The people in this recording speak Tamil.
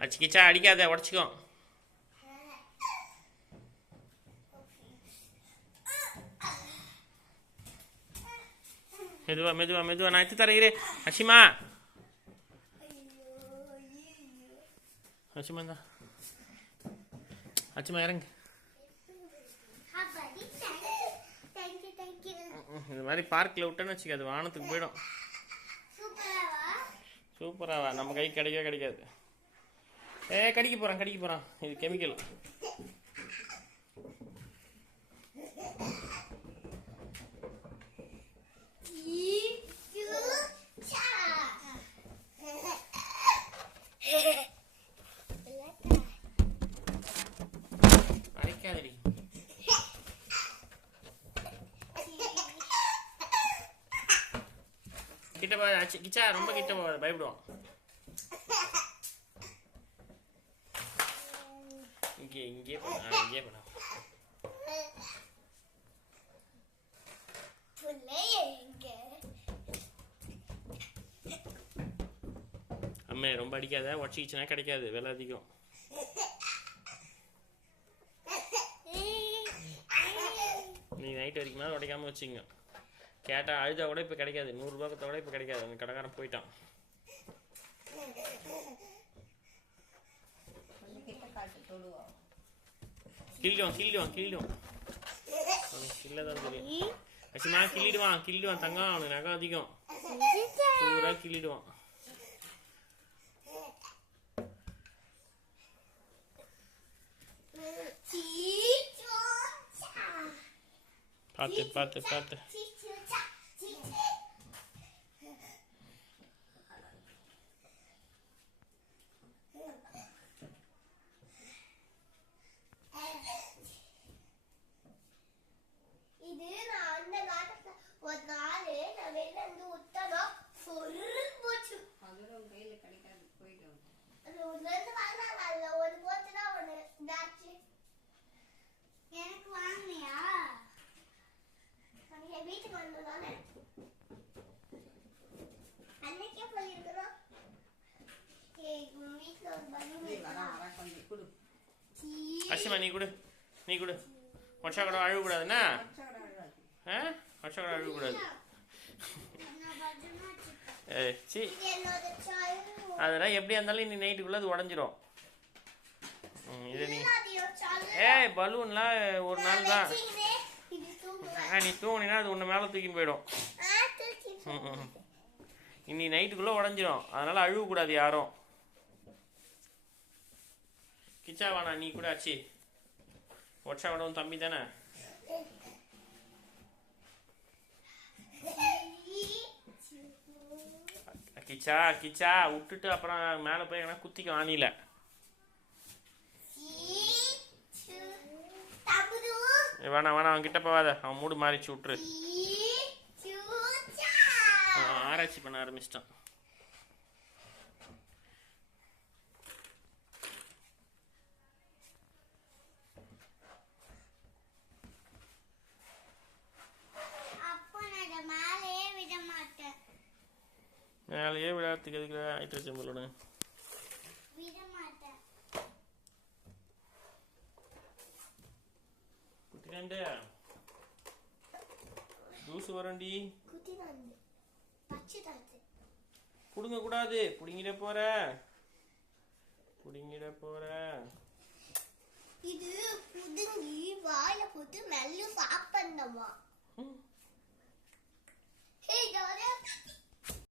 அடிச்சுக்கிச்சா அடிக்காத உடச்சிக்கோ. மெதுவா மெதுவா மெதுவா நான் எடுத்து தரேன். இரு அசிமா, அசிமா தான். அச்சிமா இறங்கு. இந்த மாதிரி பார்க்கில் விட்டேன்னு வச்சுக்க, அது வானத்துக்கு போயிடும். சூப்பராவா? நம்ம கை கிடைக்கவே கிடைக்காது. கடிக்க போகிறான். இது கெமிக்கல். அரைக்காதடி. கிட்ட போ கிச்சா, ரொம்ப கிட்ட போகாத, பயப்படுவான். இங்கே போனா அம்மே ரொம்ப அடிக்காத, உடச்சிக்கிச்சுனா கிடைக்காது, விலை அதிகம். நீ நைட் வரைக்கும் மேலே உடைக்காம வச்சுங்க. கேட்டால் அழுதா கூட இப்போ கிடைக்காது, 100 ரூபா கூட இப்போ கிடைக்காது. அந்த கடைக்காரன் போயிட்டான். கிள்ளிடுவான் கிள்ளதான் தெரியும். அசிமா கிள்ளிடுவான் தங்கம். அவனுக்கு நகம் அதிகம், சூறாக கிள்ளிடுவான். பார்த்து அசிமா, நீ கொடு. வருஷா கூட அழுகக்கூடாதுண்ணா. வருஷா கூட அழுகக்கூடாது. அதெல்லாம் எப்படியா இருந்தாலும் நீ நைட்டுக்குள்ள அது உடஞ்சிரும். இது நீ பலூன்லாம் ஒரு நாள் தான். நீ தூங்கினா அது உன்னை மேலே தூக்கின்னு போயிடும். இன்னி நைட்டுக்குள்ளே உடஞ்சிரும். அதனால் அழுகக்கூடாது யாரும். கிச்சா வாண்ணா, நீ கூட ஆச்சு. ஒட்சா விடவும் தம்பி தானே. கிச்சா விட்டுட்டு அப்புறம் மேலே போய் எங்கன்னா குத்திக்கும் ஆணியில். வேணாம் அவன் கிட்ட போவாத, அவன் மூடு மாறிச்சு, விட்டுரு. ஆராய்ச்சி பண்ண ஆரம்பிச்சிட்டான். மேலேயே விளையாட்டுக்கு எதுக்கு ஹைட்ரஜன் பலூனு? குட்டினாண்டே ஜூஸ் வரண்டி. புடுங்க கூடாது, புடுங்கிட போற. இது புடுங்கி வாயில போட்டு மெல்ல சாப்பிட்டு